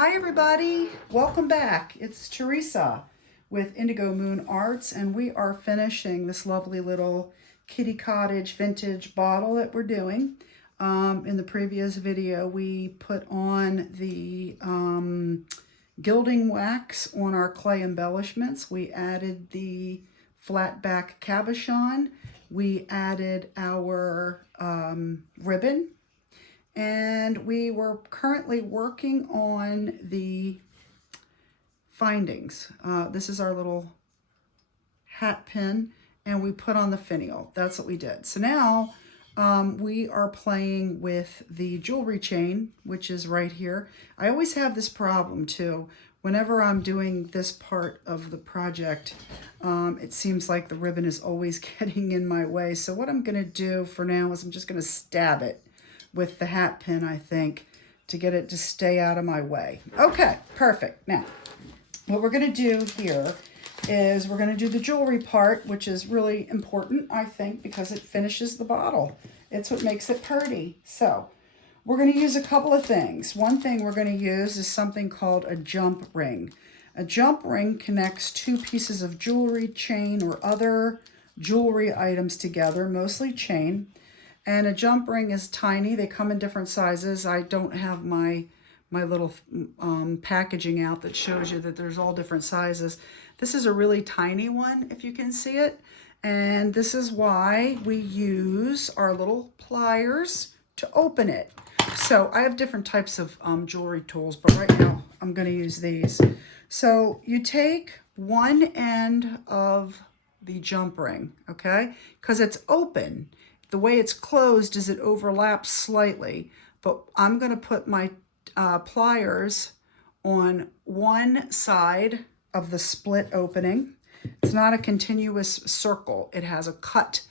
Hi everybody, welcome back. It's Teresa with Indigo Moon Arts, and we are finishing this lovely little kitty cottage vintage bottle that we're doing. In the previous video, we put on the gilding wax on our clay embellishments. We added the flat back cabochon. We added our ribbon. And we were currently working on the findings. This is our little hat pin, and we put on the finial. That's what we did. So now we are playing with the jewelry chain, which is right here. I always have this problem too. Whenever I'm doing this part of the project, it seems like the ribbon is always getting in my way. So what I'm going to do for now is I'm just going to stab it with the hat pin, I think, to get it to stay out of my way. Okay, perfect. Now, what we're going to do here is we're going to do the jewelry part, which is really important, I think, because it finishes the bottle. It's what makes it pretty. So we're going to use a couple of things. One thing we're going to use is something called a jump ring. A jump ring connects two pieces of jewelry, chain, or other jewelry items together, mostly chain. And a jump ring is tiny. They come in different sizes. I don't have my little packaging out that shows you that there's all different sizes. This is a really tiny one, if you can see it. And this is why we use our little pliers to open it. So I have different types of jewelry tools, but right now I'm going to use these. So you take one end of the jump ring, okay? Because it's open. The way it's closed is it overlaps slightly, but I'm going to put my pliers on one side of the split opening. It's not a continuous circle. It has a cut.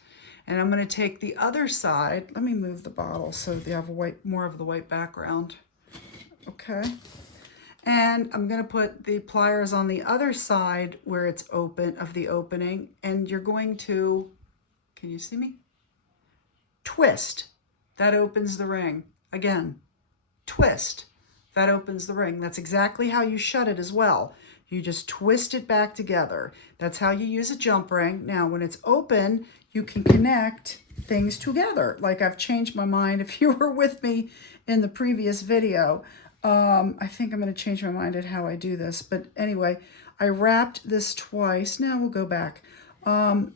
And I'm going to take the other side. Let me move the bottle so they have more of the white background. Okay. And I'm going to put the pliers on the other side where it's open of the opening. And you're going to, can you see me? Twist, that opens the ring. Again, twist, that opens the ring. That's exactly how you shut it as well. You just twist it back together. That's how you use a jump ring. Now, when it's open, you can connect things together. Like I've changed my mind. If you were with me in the previous video, I think I'm going to change my mind at how I do this. But anyway, I wrapped this twice. Now we'll go back.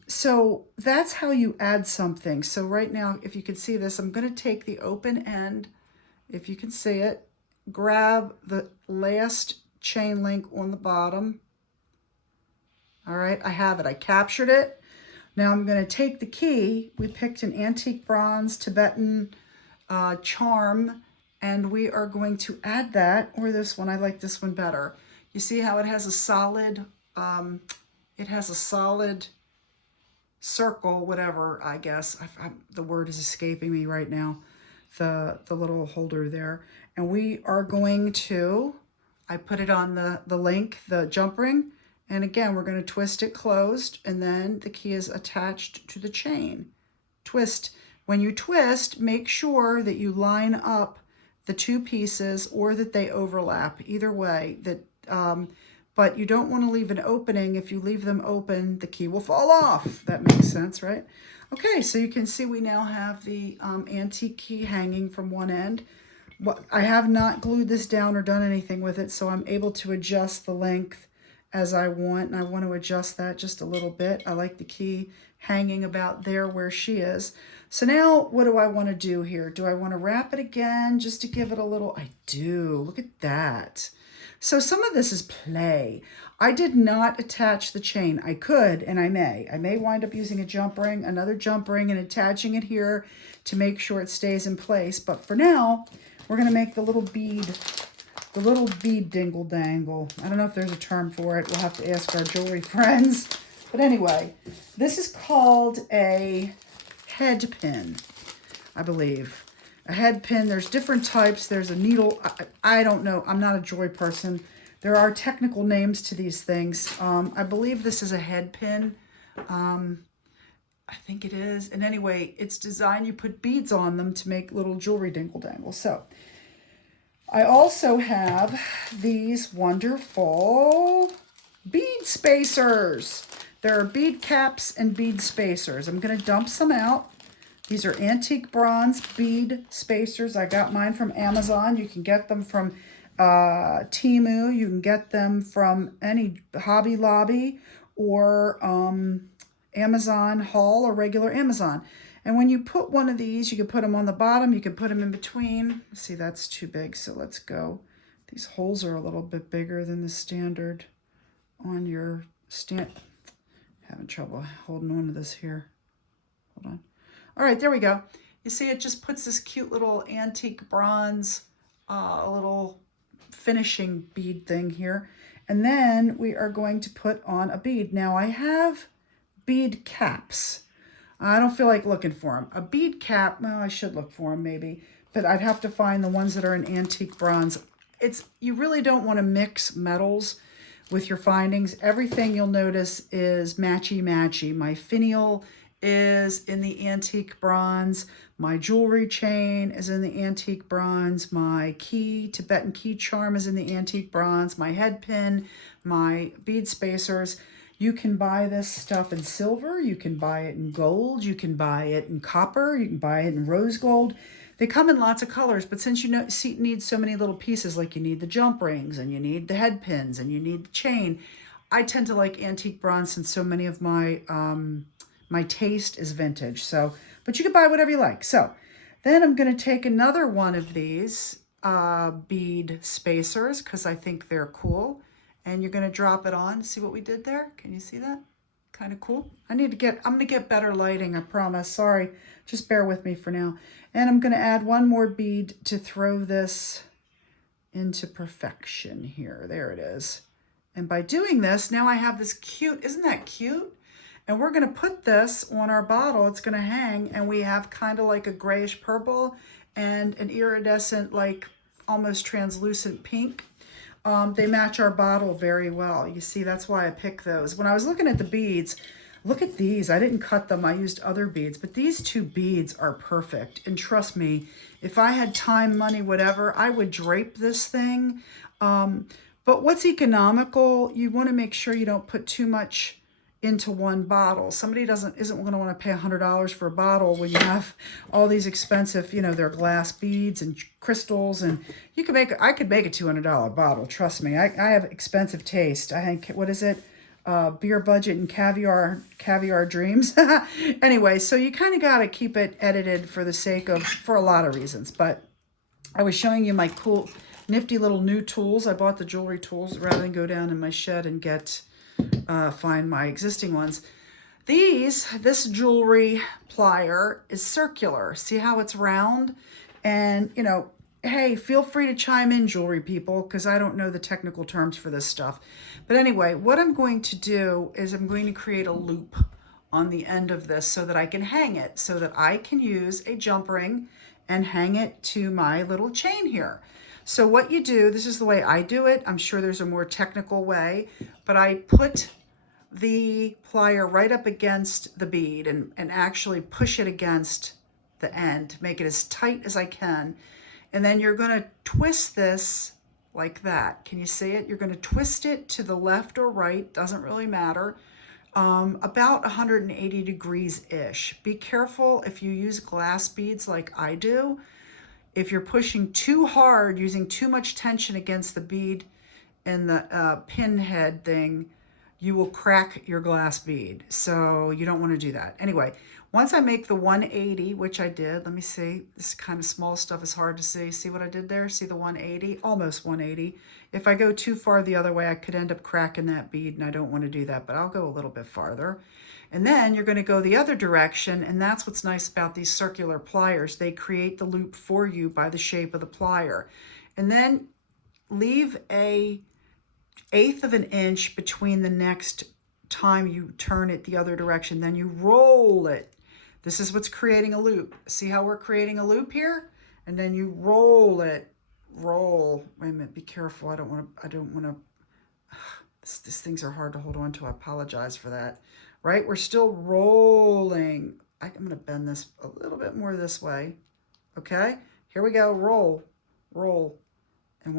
So that's how you add something. So right now, if you can see this, I'm going to take the open end, if you can see it, grab the last chain link on the bottom. All right, I have it. I captured it. Now I'm going to take the key. We picked an antique bronze Tibetan charm, and we are going to add that, or this one. I like this one better. You see how it has a solid, circle, whatever, I guess. The word is escaping me right now. The little holder there. And we are going to, I put it on the link, the jump ring. And again, we're going to twist it closed. And then the key is attached to the chain. Twist. When you twist, make sure that you line up the two pieces or that they overlap. Either way, that but you don't want to leave an opening. If you leave them open, the key will fall off. That makes sense, right? Okay, so you can see we now have the antique key hanging from one end. I have not glued this down or done anything with it, so I'm able to adjust the length as I want, and I want to adjust that just a little bit. I like the key hanging about there where she is. So now what do I want to do here? Do I want to wrap it again just to give it a little? I do. Look at that. So some of this is play. I did not attach the chain. I could, and I may. I may wind up using a jump ring, another jump ring, and attaching it here to make sure it stays in place. But for now, we're going to make the little bead dingle dangle. I don't know if there's a term for it. We'll have to ask our jewelry friends. But anyway, this is called a head pin, I believe. A head pin, there's different types. There's a needle. I don't know. I'm not a jewelry person. There are technical names to these things. I believe this is a head pin. I think it is. And anyway, it's designed, you put beads on them to make little jewelry dingle dangle. So I also have these wonderful bead spacers. There are bead caps and bead spacers. I'm going to dump some out. These are antique bronze bead spacers. I got mine from Amazon. You can get them from Temu. You can get them from any Hobby Lobby or Amazon Haul or regular Amazon. And when you put one of these, you can put them on the bottom. You can put them in between. See, that's too big, so let's go. These holes are a little bit bigger than the standard on your stand. Having trouble holding on to this here. Hold on. All right, there we go. You see, it just puts this cute little antique bronze, little finishing bead thing here. And then we are going to put on a bead. Now I have bead caps. I don't feel like looking for them. A bead cap, well, I should look for them maybe, but I'd have to find the ones that are in antique bronze. You really don't want to mix metals with your findings. Everything you'll notice is matchy-matchy. My finial is in the antique bronze. My jewelry chain is in the antique bronze. My key, Tibetan key charm, is in the antique bronze. My head pin, my bead spacers. You can buy this stuff in silver. You can buy it in gold. You can buy it in copper. You can buy it in rose gold. They come in lots of colors, but since you need so many little pieces, like you need the jump rings and you need the head pins and you need the chain, I tend to like antique bronze since so many of my my taste is vintage. So, but you can buy whatever you like. So then I'm going to take another one of these bead spacers because I think they're cool. And you're going to drop it on. See what we did there? Can you see that? Kind of cool. I'm going to get better lighting, I promise. Sorry, just bear with me for now. And I'm going to add one more bead to throw this into perfection here. There it is. And by doing this, now I have this cute, isn't that cute? And we're going to put this on our bottle. It's going to hang, and we have kind of like a grayish purple and an iridescent, like almost translucent pink. They match our bottle very well. You see, that's why I picked those. When I was looking at the beads, look at these. I didn't cut them. I used other beads, but these two beads are perfect. And trust me, if I had time, money, whatever, I would drape this thing. But what's economical, you want to make sure you don't put too much into one bottle. Somebody isn't going to want to pay $100 for a bottle when you have all these expensive, they're glass beads and crystals, and I could make a $200 bottle. Trust me, I have expensive taste. I think, what is it? Beer budget and caviar dreams. Anyway, so you kind of got to keep it edited for a lot of reasons. But I was showing you my cool, nifty little new tools. I bought the jewelry tools rather than go down in my shed and find my existing ones. This jewelry plier is circular. See how it's round? And, hey, feel free to chime in, jewelry people, because I don't know the technical terms for this stuff. But anyway, what I'm going to do is I'm going to create a loop on the end of this so that I can hang it, so that I can use a jump ring and hang it to my little chain here. So what you do, this is the way I do it. I'm sure there's a more technical way, but I put the plier right up against the bead and actually push it against the end, make it as tight as I can. And then you're going to twist this like that. Can you see it? You're going to twist it to the left or right, doesn't really matter, about 180 degrees-ish. Be careful if you use glass beads like I do. If you're pushing too hard, using too much tension against the bead and the pin head thing, you will crack your glass bead. So you don't want to do that. Anyway, once I make the 180, which I did, let me see. This kind of small stuff is hard to see. See what I did there? See the 180? Almost 180. If I go too far the other way, I could end up cracking that bead, and I don't want to do that, but I'll go a little bit farther. And then you're going to go the other direction, and that's what's nice about these circular pliers. They create the loop for you by the shape of the plier. And then leave a 1/8 of an inch between the next time you turn it the other direction. Then you roll it. This is what's creating a loop. See how we're creating a loop here? And then you roll it. Roll. Wait a minute, be careful. I don't want to, these things are hard to hold on to. I apologize for that. Right? We're still rolling. I'm going to bend this a little bit more this way. Okay? Here we go. Roll, roll, And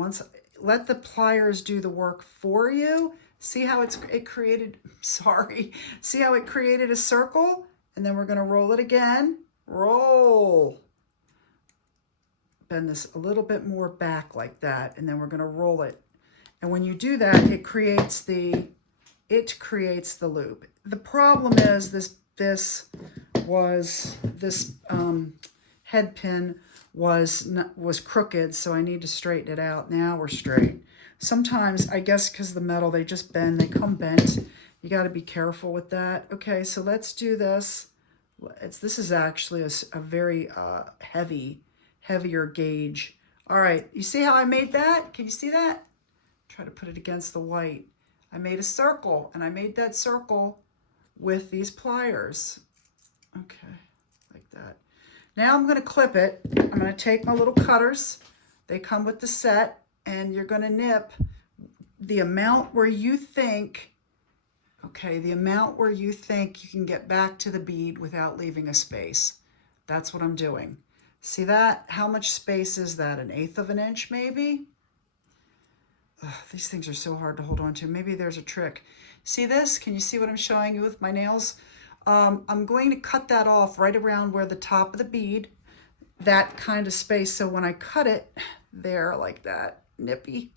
let the pliers do the work for you. See how it created, sorry, see how it created a circle? And then we're gonna roll it again. Roll. Bend this a little bit more back like that, and then we're gonna roll it. And when you do that, it creates the loop. The problem is this head pin was crooked, so I need to straighten it out. Now we're straight. Sometimes, I guess because the metal, they just bend, they come bent. You got to be careful with that. Okay, so let's do this. This is actually a very heavier gauge. All right, you see how I made that? Can you see that? Try to put it against the white. I made a circle, and I made that circle with these pliers. Okay, like that. Now I'm going to clip it. I'm going to take my little cutters. They come with the set, and you're going to nip the amount where you think, okay, the amount where you think you can get back to the bead without leaving a space. That's what I'm doing. See that? How much space is that? 1/8 of an inch, maybe? Ugh, these things are so hard to hold on to. Maybe there's a trick. See this? Can you see what I'm showing you with my nails? I'm going to cut that off right around where the top of the bead, that kind of space. So when I cut it there like that, nippy.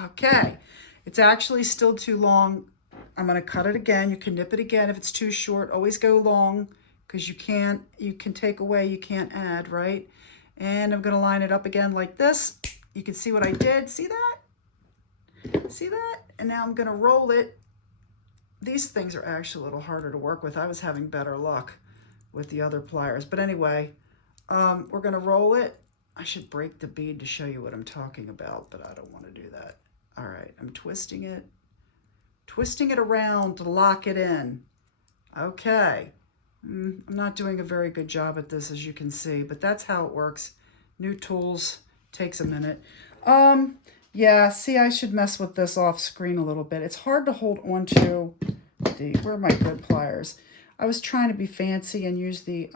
Okay, it's actually still too long. I'm going to cut it again. You can nip it again if it's too short. Always go long because you can take away, you can't add, right? And I'm going to line it up again like this. You can see what I did. See that? See that? And now I'm going to roll it. These things are actually a little harder to work with. I was having better luck with the other pliers. But anyway, we're going to roll it. I should break the bead to show you what I'm talking about, but I don't want to do that. All right, I'm twisting it around to lock it in. Okay. I'm not doing a very good job at this, as you can see, but that's how it works. New tools, takes a minute. Yeah, see, I should mess with this off screen a little bit. It's hard to hold on to where are my good pliers? I was trying to be fancy and use the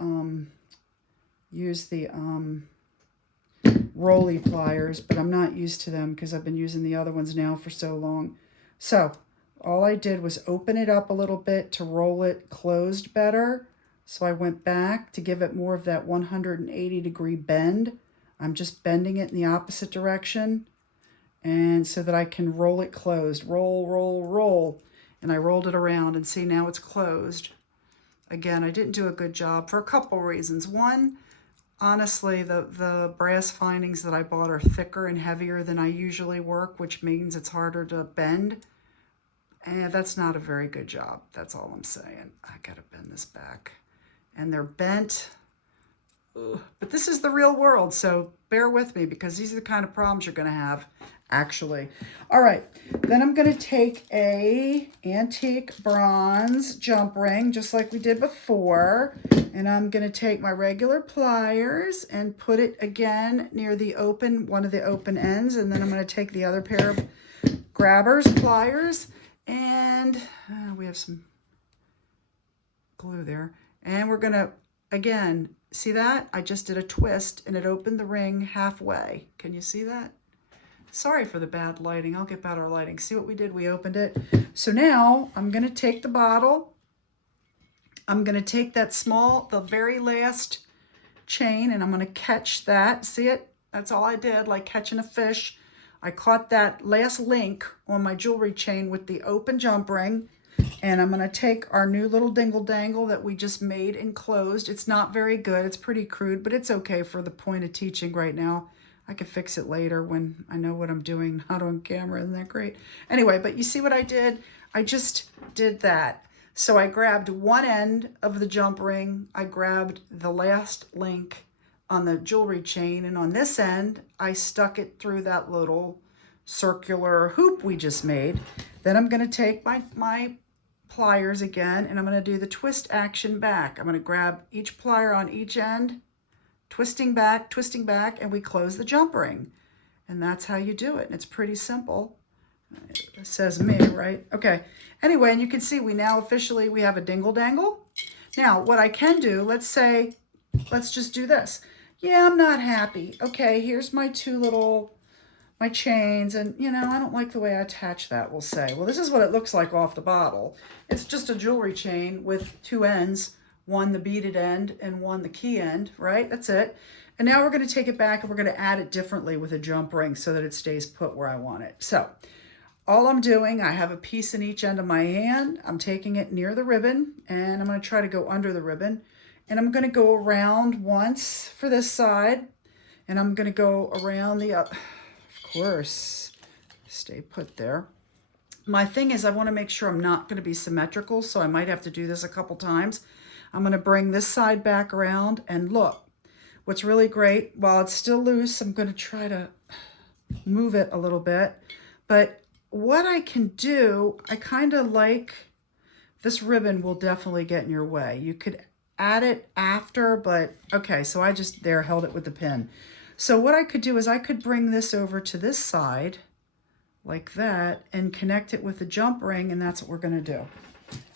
rolly pliers, but I'm not used to them because I've been using the other ones now for so long. So all I did was open it up a little bit to roll it closed better. So I went back to give it more of that 180-degree bend. I'm just bending it in the opposite direction. And so that I can roll it closed. Roll, roll, roll. And I rolled it around, and see, now it's closed. Again, I didn't do a good job for a couple reasons. One, honestly, the brass findings that I bought are thicker and heavier than I usually work, which means it's harder to bend. And that's not a very good job. That's all I'm saying. I gotta bend this back. And they're bent. Ugh. But this is the real world, so bear with me because these are the kind of problems you're gonna have, actually. All right, then I'm gonna take a antique bronze jump ring, just like we did before, and I'm gonna take my regular pliers and put it again near the one of the open ends, and then I'm gonna take the other pair of grabbers, pliers, and we have some glue there, and we're gonna, again, see that? I just did a twist and it opened the ring halfway. Can you see that? Sorry for the bad lighting. I'll get better lighting. See what we did? We opened it. So now I'm going to take the bottle. I'm going to take the very last chain, and I'm going to catch that. See it? That's all I did, like catching a fish. I caught that last link on my jewelry chain with the open jump ring. And I'm going to take our new little dingle dangle that we just made and closed. It's not very good. It's pretty crude, but it's okay for the point of teaching right now. I can fix it later when I know what I'm doing, not on camera. Isn't that great? Anyway, but you see what I did? I just did that. So I grabbed one end of the jump ring. I grabbed the last link on the jewelry chain. And on this end, I stuck it through that little circular hoop we just made. Then I'm going to take my pliers again, and I'm going to do the twist action back. I'm going to grab each plier on each end, twisting back, and we close the jump ring. And that's how you do it. And it's pretty simple. It says me, right? Okay. Anyway, and you can see we have a dingle dangle. Now, what I can do, let's just do this. Yeah, I'm not happy. Okay, here's my two little my chains, and you know, I don't like the way I attach that, we'll say. Well, this is what it looks like off the bottle. It's just a jewelry chain with two ends, one the beaded end and one the key end, right? That's it. And now we're going to take it back and we're going to add it differently with a jump ring so that it stays put where I want it. So all I'm doing, I have a piece in each end of my hand. I'm taking it near the ribbon and I'm going to try to go under the ribbon. And I'm going to go around once for this side. And I'm going to go around the other. Of course, stay put there. My thing is I want to make sure I'm not going to be symmetrical, so I might have to do this a couple times. I'm going to bring this side back around and look. What's really great, while it's still loose, I'm going to try to move it a little bit. But what I can do, I kind of like, this ribbon will definitely get in your way. You could add it after, but okay, so I just there held it with the pin. So what I could do is I could bring this over to this side like that and connect it with the jump ring, and that's what we're going to do.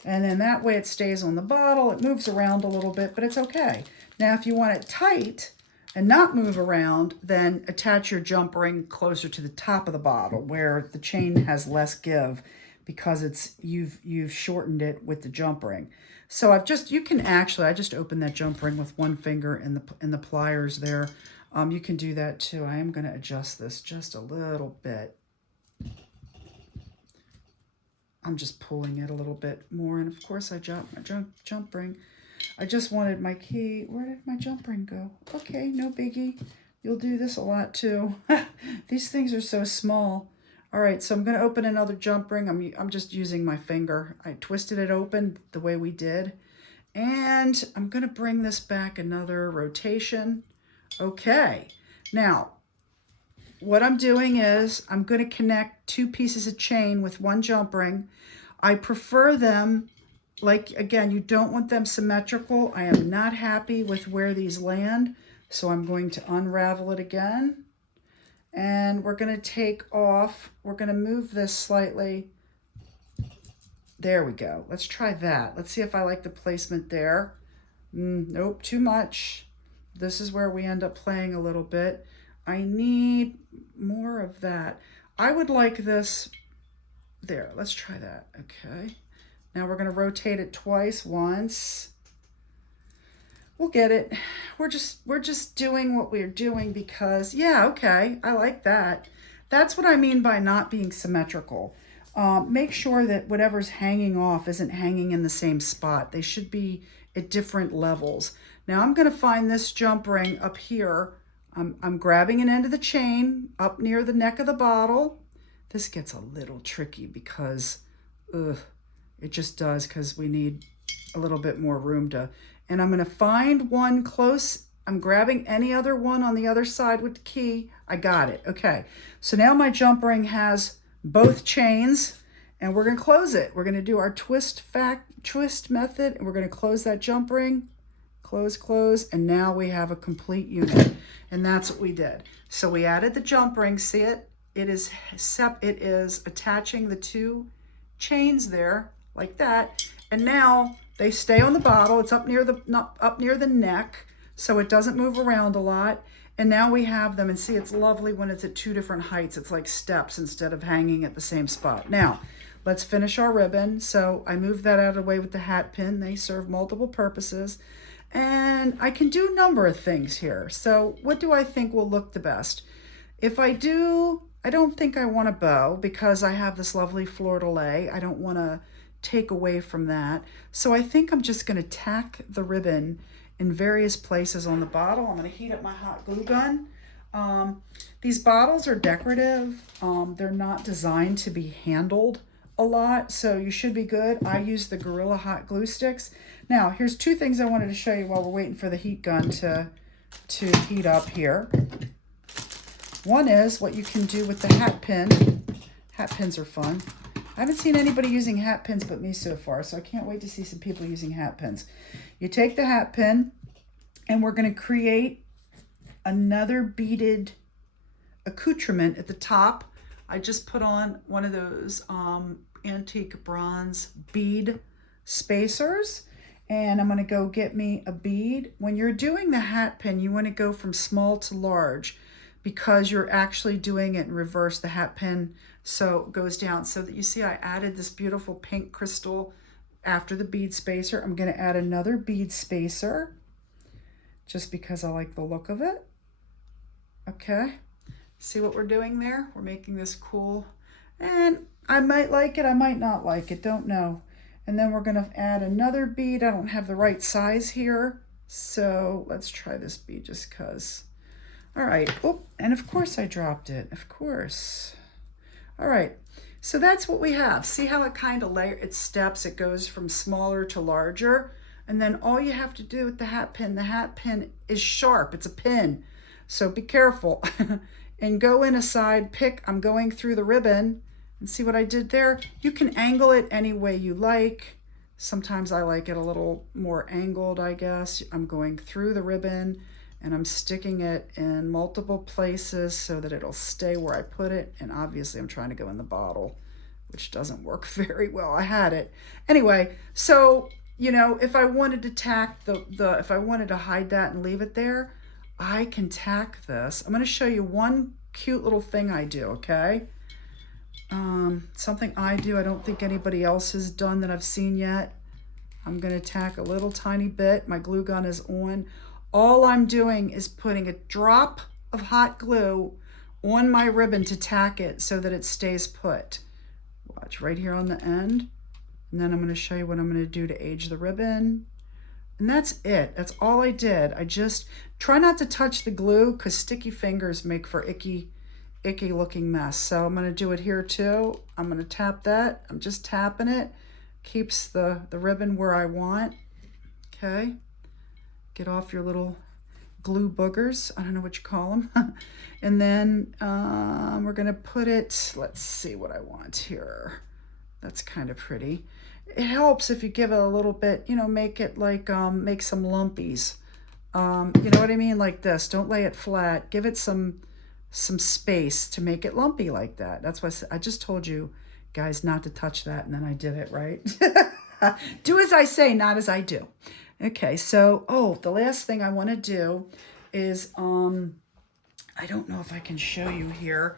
And then that way it stays on the bottle. It moves around a little bit, but it's okay. Now, if you want it tight and not move around, then attach your jump ring closer to the top of the bottle where the chain has less give because you've shortened it with the jump ring. So I just opened that jump ring with one finger in the pliers there. You can do that too. I am going to adjust this just a little bit. I'm just pulling it a little bit more, and of course I dropped my jump ring. I just wanted my key. Where did my jump ring go? Okay, no biggie. You'll do this a lot too. These things are so small. All right, so I'm going to open another jump ring. I'm just using my finger. I twisted it open the way we did. And I'm going to bring this back another rotation. Okay, now what I'm doing is I'm going to connect two pieces of chain with one jump ring. I prefer them, like, again, you don't want them symmetrical. I am not happy with where these land, so I'm going to unravel it again. And we're going to take off, we're going to move this slightly. There we go. Let's try that. Let's see if I like the placement there. Nope, too much. This is where we end up playing a little bit. I need more of that. I would like this there. Let's try that. Okay. Now we're going to rotate it twice. Once. We'll get it. We're just doing what we're doing because, yeah, okay, I like that. That's what I mean by not being symmetrical. Make sure that whatever's hanging off isn't hanging in the same spot. They should be at different levels. Now I'm going to find this jump ring up here. I'm grabbing an end of the chain up near the neck of the bottle. This gets a little tricky because, it just does, because we need a little bit more room to, and I'm going to find one close. I'm grabbing any other one on the other side with the key. I got it. Okay. So now my jump ring has both chains and we're going to close it. We're going to do our twist method and we're going to close that jump ring. Close, and now we have a complete unit. And that's what we did. So we added the jump ring. See it? It is attaching the two chains there like that. And now they stay on the bottle. It's up near the neck, so it doesn't move around a lot. And now we have them, and see, it's lovely when it's at two different heights. It's like steps instead of hanging at the same spot. Now, let's finish our ribbon. So I moved that out of the way with the hat pin. They serve multiple purposes. And I can do a number of things here. So what do I think will look the best? If I don't think I want a bow because I have this lovely fleur-de-lis. I don't want to take away from that. So I think I'm just going to tack the ribbon in various places on the bottle. I'm going to heat up my hot glue gun. These bottles are decorative. They're not designed to be handled a lot, so you should be good. I use the Gorilla hot glue sticks. Now, here's two things I wanted to show you while we're waiting for the heat gun to heat up here. One is what you can do with the hat pin. Hat pins are fun. I haven't seen anybody using hat pins but me so far, so I can't wait to see some people using hat pins. You take the hat pin, and we're going to create another beaded accoutrement at the top. I just put on one of those antique bronze bead spacers, and I'm going to go get me a bead. When you're doing the hat pin, you want to go from small to large because you're actually doing it in reverse. The hat pin so goes down. So that you see I added this beautiful pink crystal after the bead spacer. I'm going to add another bead spacer just because I like the look of it. Okay, see what we're doing there? We're making this cool, and I might like it, I might not like it, don't know. And then we're going to add another bead. I don't have the right size here, so let's try this bead just because. All right, oh, and of course I dropped it, of course. All right, so that's what we have. See how it kind of it steps, it goes from smaller to larger, and then all you have to do with the hat pin is sharp, it's a pin. So be careful and go in a side, I'm going through the ribbon, and see what I did there? You can angle it any way you like. Sometimes I like it a little more angled, I guess. I'm going through the ribbon and I'm sticking it in multiple places so that it'll stay where I put it. And obviously I'm trying to go in the bottle, which doesn't work very well. I had it. Anyway, so, you know, if I wanted to tack if I wanted to hide that and leave it there, I can tack this. I'm going to show you one cute little thing I do, okay? Something I do I don't think anybody else has done that I've seen yet. I'm going to tack a little tiny bit. My glue gun is on. All I'm doing is putting a drop of hot glue on my ribbon to tack it so that it stays put. Watch right here on the end. And then I'm going to show you what I'm going to do to age the ribbon. And that's it. That's all I did. I just try not to touch the glue because sticky fingers make for icky looking mess. So I'm going to do it here too. I'm going to tap that. I'm just tapping it. Keeps the ribbon where I want. Okay. Get off your little glue boogers. I don't know what you call them. And then we're going to put it, let's see what I want here. That's kind of pretty. It helps if you give it a little bit, you know, make it like, make some lumpies. You know what I mean? Like this. Don't lay it flat. Give it some space to make it lumpy like that. That's why I just told you guys not to touch that, and then I did it, right? Do as I say, not as I do. Okay, so, the last thing I want to do is, I don't know if I can show you here.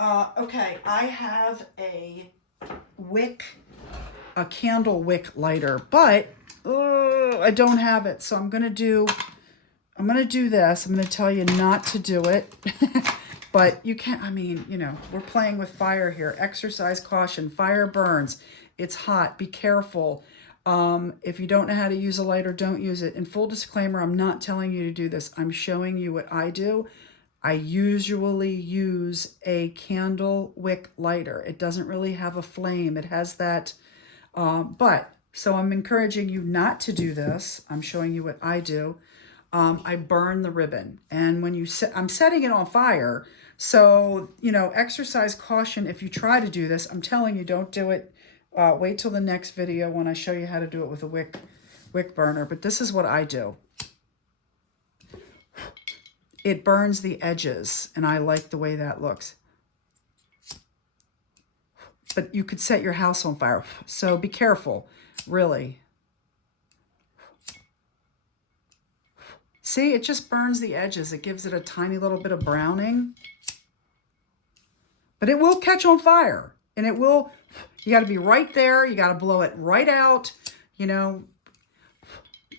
Okay, I have a candle wick lighter, but I don't have it. So I'm going to do this. I'm going to tell you not to do it, but you can't, I mean, you know, we're playing with fire here. Exercise caution, fire burns. It's hot. Be careful. If you don't know how to use a lighter, don't use it. And full disclaimer, I'm not telling you to do this. I'm showing you what I do. I usually use a candle wick lighter. It doesn't really have a flame. It has that, so I'm encouraging you not to do this. I'm showing you what I do. I burn the ribbon, and when I'm setting it on fire. So, you know, exercise caution if you try to do this. I'm telling you, don't do it. Wait till the next video when I show you how to do it with a wick burner. But this is what I do. It burns the edges, and I like the way that looks. But you could set your house on fire. So be careful, really. See, it just burns the edges. It gives it a tiny little bit of browning. But it will catch on fire. And it will, you got to be right there. You got to blow it right out. You know,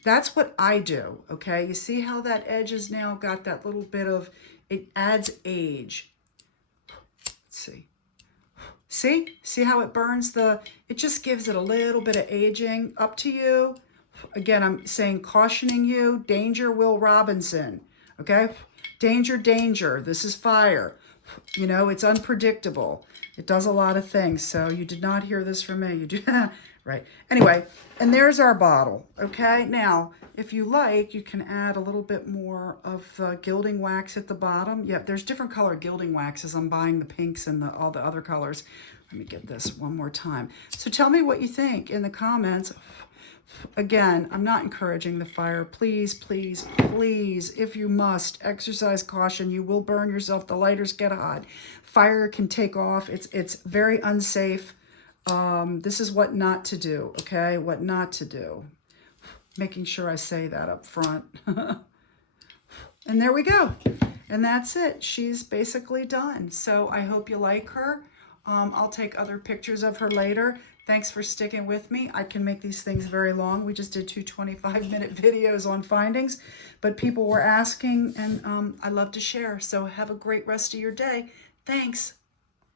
that's what I do, okay? You see how that edge has now got that little bit of, it adds age. Let's see. See how it burns it just gives it a little bit of aging. Up to you. Again, I'm saying, cautioning you, danger, Will Robinson, okay? Danger, danger, this is fire. You know, it's unpredictable. It does a lot of things, so you did not hear this from me. You do, right. Anyway, and there's our bottle, okay? Now, if you like, you can add a little bit more of gilding wax at the bottom. Yep, there's different color gilding waxes. I'm buying the pinks and all the other colors. Let me get this one more time. So tell me what you think in the comments. Again, I'm not encouraging the fire. Please, please, please, if you must, exercise caution. You will burn yourself. The lighters get hot. Fire can take off. It's very unsafe. This is what not to do, okay? What not to do. Making sure I say that up front. And there we go. And that's it. She's basically done. So I hope you like her. I'll take other pictures of her later. Thanks for sticking with me. I can make these things very long. We just did 2 25-minute videos on findings, but people were asking, and I love to share. So have a great rest of your day. Thanks.